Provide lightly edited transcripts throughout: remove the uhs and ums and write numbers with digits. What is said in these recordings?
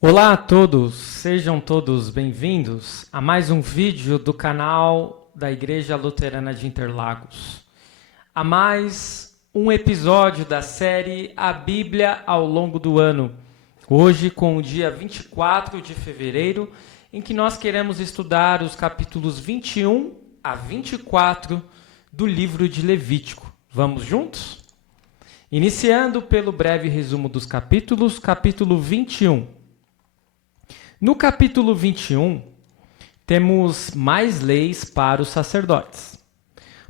Olá a todos, sejam todos bem-vindos a mais um vídeo do canal da Igreja Luterana de Interlagos. A mais um episódio da série A Bíblia ao longo do ano. Hoje com o dia 24 de fevereiro, em que nós queremos estudar os capítulos 21 a 24 do livro de Levítico. Vamos juntos? Iniciando pelo breve resumo dos capítulos, capítulo 21. No capítulo 21, temos mais leis para os sacerdotes.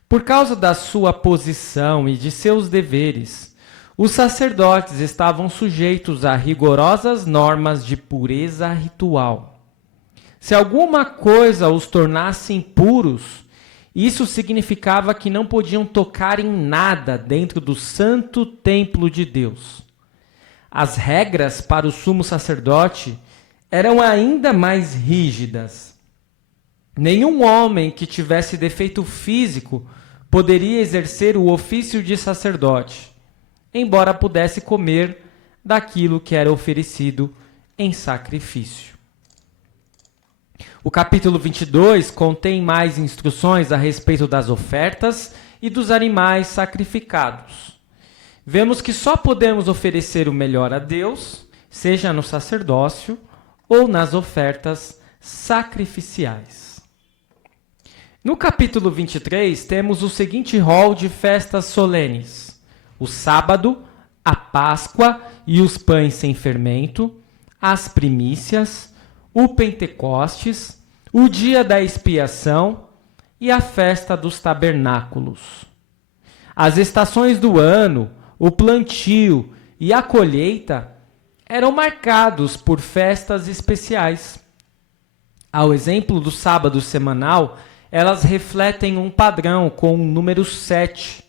Por causa da sua posição e de seus deveres, os sacerdotes estavam sujeitos a rigorosas normas de pureza ritual. Se alguma coisa os tornasse impuros, isso significava que não podiam tocar em nada dentro do santo templo de Deus. As regras para o sumo sacerdote eram ainda mais rígidas. Nenhum homem que tivesse defeito físico poderia exercer o ofício de sacerdote, embora pudesse comer daquilo que era oferecido em sacrifício. O capítulo 22 contém mais instruções a respeito das ofertas e dos animais sacrificados. Vemos que só podemos oferecer o melhor a Deus, seja no sacerdócio ou nas ofertas sacrificiais. No capítulo 23, temos o seguinte rol de festas solenes: o sábado, a Páscoa e os pães sem fermento, as primícias, o Pentecostes, o dia da expiação e a festa dos tabernáculos. As estações do ano, o plantio e a colheita eram marcados por festas especiais. Ao exemplo do sábado semanal, elas refletem um padrão com o número 7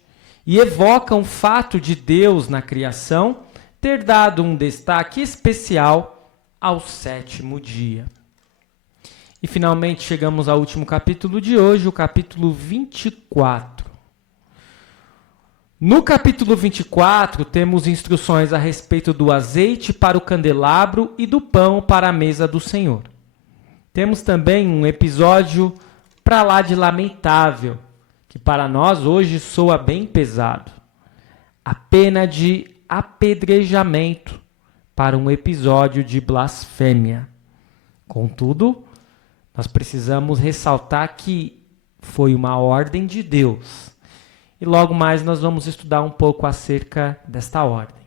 e evocam o fato de Deus, na criação, ter dado um destaque especial ao sétimo dia. E finalmente chegamos ao último capítulo de hoje, o capítulo 24. No capítulo 24, temos instruções a respeito do azeite para o candelabro e do pão para a mesa do Senhor. Temos também um episódio para lá de lamentável, que para nós hoje soa bem pesado. A pena de apedrejamento para um episódio de blasfêmia. Contudo, nós precisamos ressaltar que foi uma ordem de Deus. E logo mais nós vamos estudar um pouco acerca desta ordem.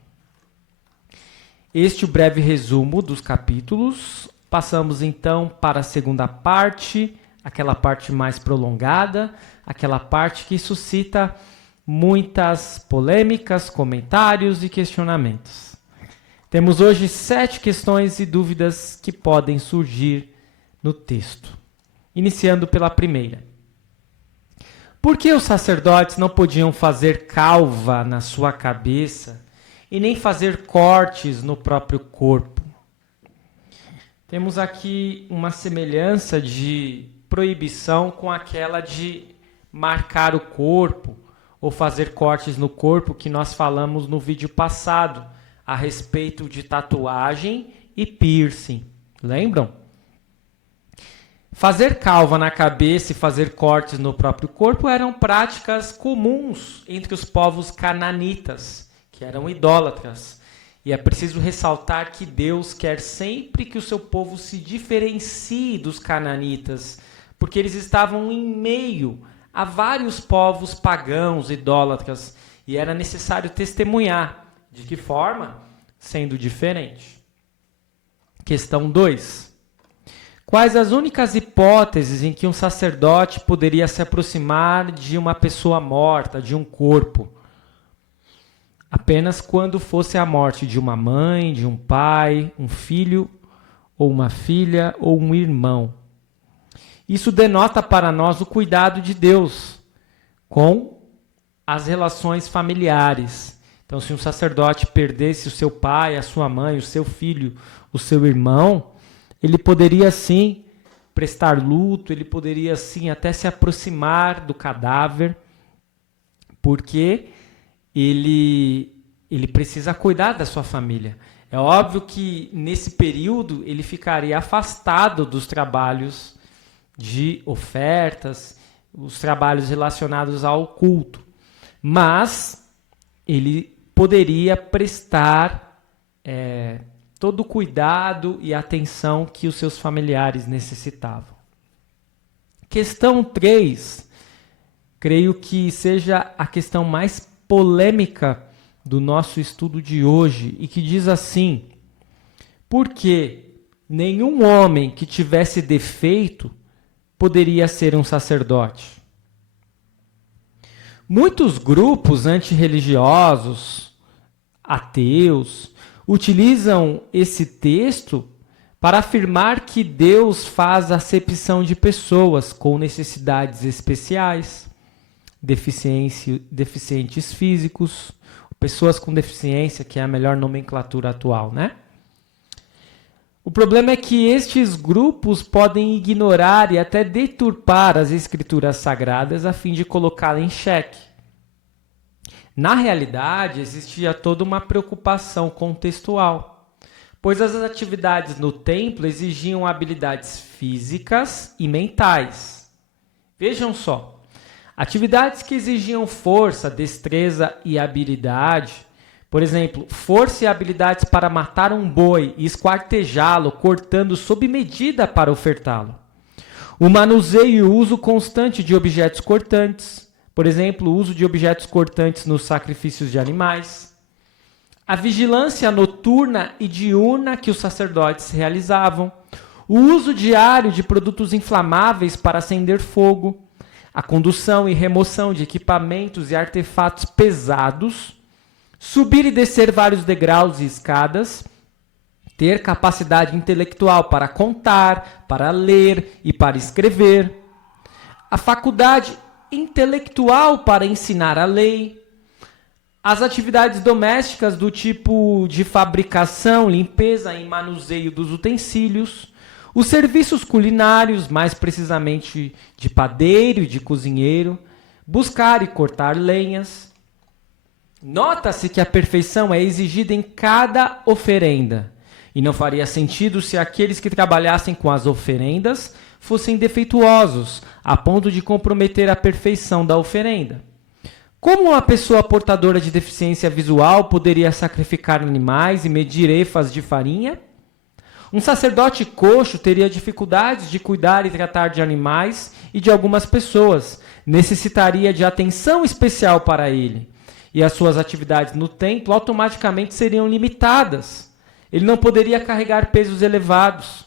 Este é o breve resumo dos capítulos. Passamos então para a segunda parte, aquela parte mais prolongada, aquela parte que suscita muitas polêmicas, comentários e questionamentos. Temos hoje 7 questões e dúvidas que podem surgir no texto. Iniciando pela primeira. Por que os sacerdotes não podiam fazer calva na sua cabeça e nem fazer cortes no próprio corpo? Temos aqui uma semelhança de proibição com aquela de marcar o corpo ou fazer cortes no corpo que nós falamos no vídeo passado a respeito de tatuagem e piercing. Lembram? Fazer calva na cabeça e fazer cortes no próprio corpo eram práticas comuns entre os povos cananitas, que eram idólatras. E é preciso ressaltar que Deus quer sempre que o seu povo se diferencie dos cananitas, porque eles estavam em meio a vários povos pagãos, idólatras, e era necessário testemunhar. De que forma? Sendo diferente. Questão 2. Quais as únicas hipóteses em que um sacerdote poderia se aproximar de uma pessoa morta, de um corpo? Apenas quando fosse a morte de uma mãe, de um pai, um filho, ou uma filha, ou um irmão. Isso denota para nós o cuidado de Deus com as relações familiares. Então, se um sacerdote perdesse o seu pai, a sua mãe, o seu filho, o seu irmão, ele poderia sim prestar luto, ele poderia sim até se aproximar do cadáver, porque ele precisa cuidar da sua família. É óbvio que nesse período ele ficaria afastado dos trabalhos de ofertas, os trabalhos relacionados ao culto. Mas ele poderia prestar todo o cuidado e atenção que os seus familiares necessitavam. Questão 3, creio que seja a questão mais polêmica do nosso estudo de hoje e que diz assim: por que nenhum homem que tivesse defeito poderia ser um sacerdote? Muitos grupos antirreligiosos, ateus, utilizam esse texto para afirmar que Deus faz acepção de pessoas com necessidades especiais, deficientes físicos, pessoas com deficiência, que é a melhor nomenclatura atual, né? O problema é que estes grupos podem ignorar e até deturpar as escrituras sagradas a fim de colocá-la em xeque. Na realidade, existia toda uma preocupação contextual, pois as atividades no templo exigiam habilidades físicas e mentais. Vejam só, atividades que exigiam força, destreza e habilidade, por exemplo, força e habilidades para matar um boi e esquartejá-lo, cortando sob medida para ofertá-lo. O manuseio e o uso constante de objetos cortantes, por exemplo, o uso de objetos cortantes nos sacrifícios de animais. A vigilância noturna e diurna que os sacerdotes realizavam. O uso diário de produtos inflamáveis para acender fogo. A condução e remoção de equipamentos e artefatos pesados. Subir e descer vários degraus e escadas. Ter capacidade intelectual para contar, para ler e para escrever. A faculdade intelectual para ensinar a lei. As atividades domésticas do tipo de fabricação, limpeza e manuseio dos utensílios. Os serviços culinários, mais precisamente de padeiro e de cozinheiro. Buscar e cortar lenhas. Nota-se que a perfeição é exigida em cada oferenda. E não faria sentido se aqueles que trabalhassem com as oferendas fossem defeituosos, a ponto de comprometer a perfeição da oferenda. Como uma pessoa portadora de deficiência visual poderia sacrificar animais e medir efas de farinha? Um sacerdote coxo teria dificuldades de cuidar e tratar de animais e de algumas pessoas, necessitaria de atenção especial para ele, e as suas atividades no templo automaticamente seriam limitadas. Ele não poderia carregar pesos elevados.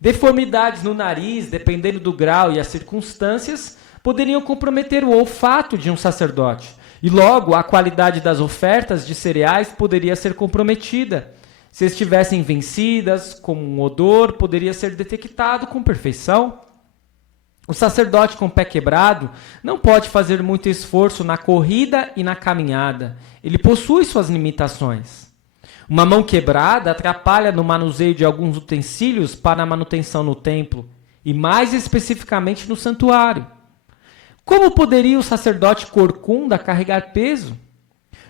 Deformidades no nariz, dependendo do grau e as circunstâncias, poderiam comprometer o olfato de um sacerdote. E logo, a qualidade das ofertas de cereais poderia ser comprometida. Se estivessem vencidas, como um odor, poderia ser detectado com perfeição. O sacerdote com o pé quebrado não pode fazer muito esforço na corrida e na caminhada. Ele possui suas limitações. Uma mão quebrada atrapalha no manuseio de alguns utensílios para a manutenção no templo, e mais especificamente no santuário. Como poderia o sacerdote corcunda carregar peso?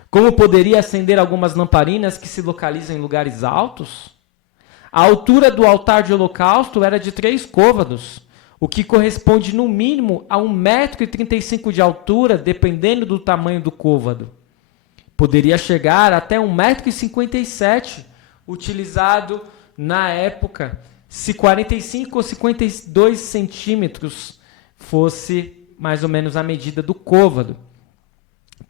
Como poderia acender algumas lamparinas que se localizam em lugares altos? A altura do altar de holocausto era de 3 côvados, o que corresponde no mínimo a 1,35 m de altura, dependendo do tamanho do côvado. Poderia chegar até 1,57 m, utilizado na época, se 45 ou 52 centímetros fosse mais ou menos a medida do côvado.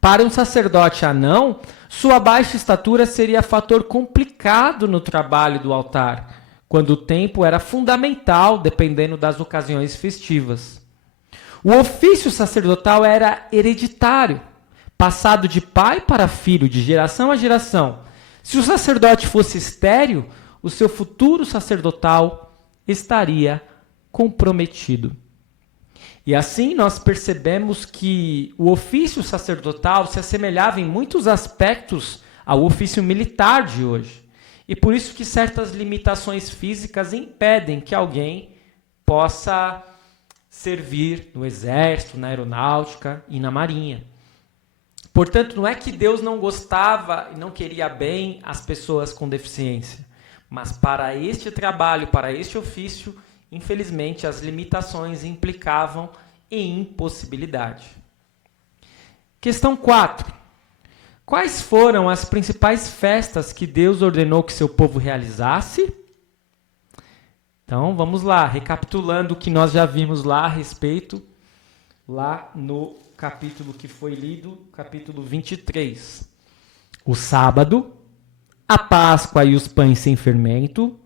Para um sacerdote anão, sua baixa estatura seria fator complicado no trabalho do altar, quando o tempo era fundamental, dependendo das ocasiões festivas. O ofício sacerdotal era hereditário, passado de pai para filho, de geração a geração. Se o sacerdote fosse estéril, o seu futuro sacerdotal estaria comprometido. E assim nós percebemos que o ofício sacerdotal se assemelhava em muitos aspectos ao ofício militar de hoje. E por isso que certas limitações físicas impedem que alguém possa servir no exército, na aeronáutica e na marinha. Portanto, não é que Deus não gostava e não queria bem as pessoas com deficiência, mas para este trabalho, para este ofício, infelizmente, as limitações implicavam em impossibilidade. Questão 4. Quais foram as principais festas que Deus ordenou que seu povo realizasse? Então, vamos lá, recapitulando o que nós já vimos lá a respeito, lá no capítulo que foi lido, capítulo 23. O sábado, a Páscoa e os pães sem fermento,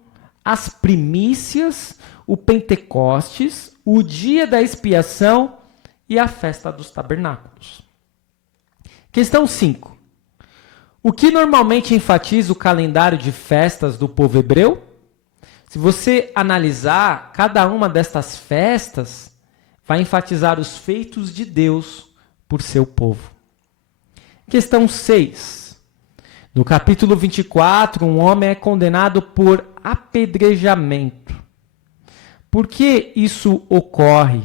as primícias, o Pentecostes, o dia da expiação e a festa dos tabernáculos. Questão 5. O que normalmente enfatiza o calendário de festas do povo hebreu? Se você analisar, cada uma destas festas vai enfatizar os feitos de Deus por seu povo. Questão 6. No capítulo 24, um homem é condenado por apedrejamento. Por que isso ocorre?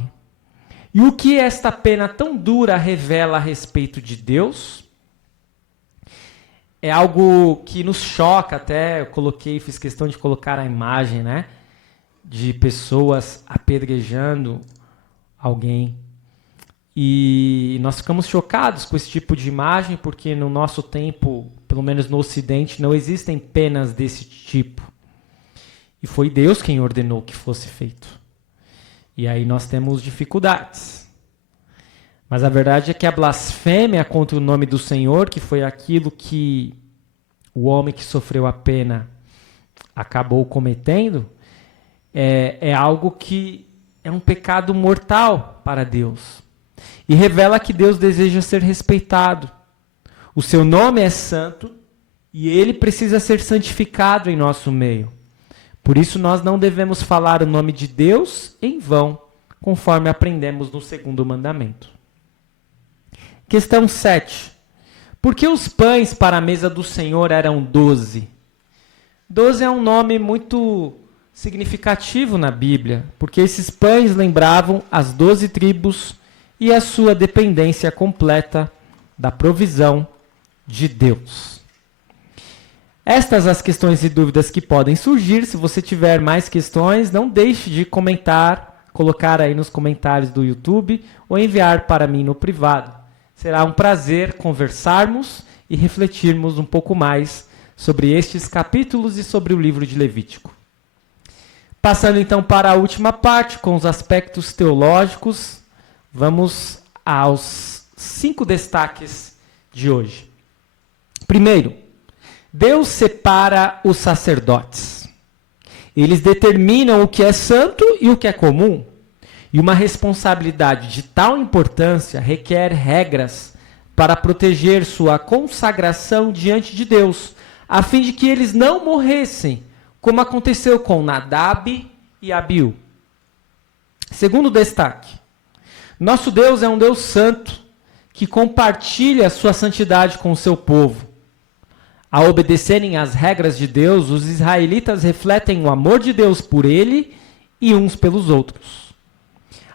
E o que esta pena tão dura revela a respeito de Deus? É algo que nos choca, até eu fiz questão de colocar a imagem, né, de pessoas apedrejando alguém. E nós ficamos chocados com esse tipo de imagem, porque no nosso tempo, pelo menos no Ocidente, não existem penas desse tipo. E foi Deus quem ordenou que fosse feito. E aí nós temos dificuldades. Mas a verdade é que a blasfêmia contra o nome do Senhor, que foi aquilo que o homem que sofreu a pena acabou cometendo, é algo que é um pecado mortal para Deus. E revela que Deus deseja ser respeitado. O seu nome é santo e ele precisa ser santificado em nosso meio. Por isso nós não devemos falar o nome de Deus em vão, conforme aprendemos no segundo mandamento. Questão 7. Por que os pães para a mesa do Senhor eram 12? 12 é um nome muito significativo na Bíblia, porque esses pães lembravam as 12 tribos e a sua dependência completa da provisão de Deus. Estas as questões e dúvidas que podem surgir. Se você tiver mais questões, não deixe de comentar, colocar aí nos comentários do YouTube ou enviar para mim no privado. Será um prazer conversarmos e refletirmos um pouco mais sobre estes capítulos e sobre o livro de Levítico. Passando então para a última parte, com os aspectos teológicos, vamos aos 5 destaques de hoje. Primeiro, Deus separa os sacerdotes. Eles determinam o que é santo e o que é comum. E uma responsabilidade de tal importância requer regras para proteger sua consagração diante de Deus, a fim de que eles não morressem, como aconteceu com Nadab e Abiú. Segundo destaque, nosso Deus é um Deus santo, que compartilha sua santidade com o seu povo. Ao obedecerem às regras de Deus, os israelitas refletem o amor de Deus por ele e uns pelos outros.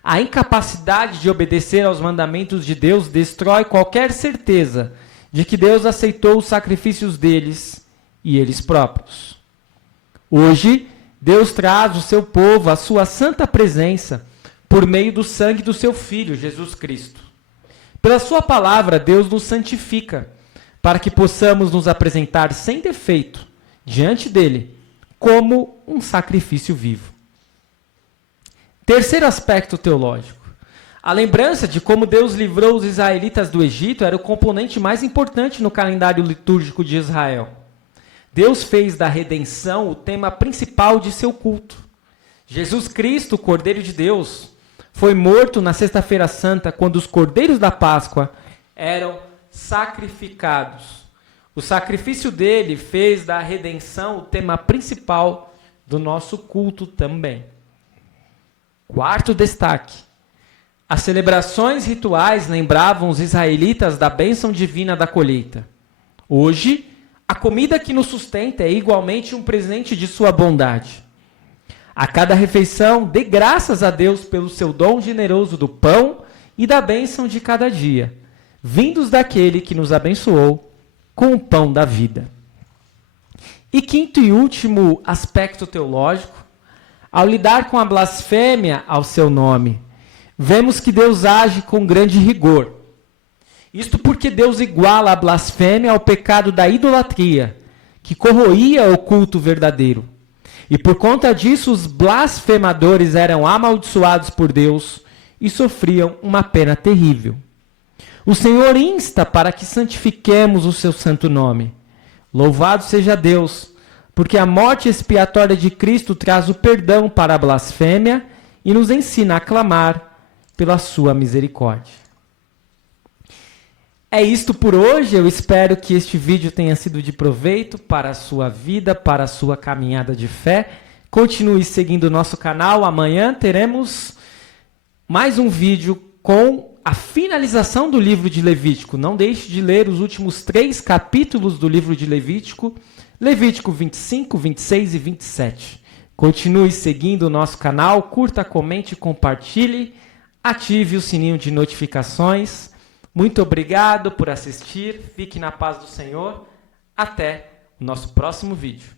A incapacidade de obedecer aos mandamentos de Deus destrói qualquer certeza de que Deus aceitou os sacrifícios deles e eles próprios. Hoje, Deus traz o seu povo à sua santa presença por meio do sangue do seu Filho, Jesus Cristo. Pela sua palavra, Deus nos santifica, para que possamos nos apresentar sem defeito diante dele, como um sacrifício vivo. Terceiro aspecto teológico. A lembrança de como Deus livrou os israelitas do Egito era o componente mais importante no calendário litúrgico de Israel. Deus fez da redenção o tema principal de seu culto. Jesus Cristo, o Cordeiro de Deus, foi morto na Sexta-feira Santa, quando os cordeiros da Páscoa eram sacrificados. O sacrifício dele fez da redenção o tema principal do nosso culto também. Quarto destaque. As celebrações rituais lembravam os israelitas da bênção divina da colheita. Hoje, a comida que nos sustenta é igualmente um presente de sua bondade. A cada refeição, dê graças a Deus pelo seu dom generoso do pão e da bênção de cada dia. vindos daquele que nos abençoou com o pão da vida. E quinto e último aspecto teológico, ao lidar com a blasfêmia ao seu nome, vemos que Deus age com grande rigor. Isto porque Deus iguala a blasfêmia ao pecado da idolatria, que corroía o culto verdadeiro. E por conta disso, os blasfemadores eram amaldiçoados por Deus e sofriam uma pena terrível. O Senhor insta para que santifiquemos o seu santo nome. Louvado seja Deus, porque a morte expiatória de Cristo traz o perdão para a blasfêmia e nos ensina a clamar pela sua misericórdia. É isto por hoje. Eu espero que este vídeo tenha sido de proveito para a sua vida, para a sua caminhada de fé. Continue seguindo o nosso canal. Amanhã teremos mais um vídeo com a finalização do livro de Levítico. Não deixe de ler os últimos 3 capítulos do livro de Levítico. Levítico 25, 26 e 27. Continue seguindo o nosso canal, curta, comente, compartilhe, ative o sininho de notificações. Muito obrigado por assistir, fique na paz do Senhor. Até o nosso próximo vídeo.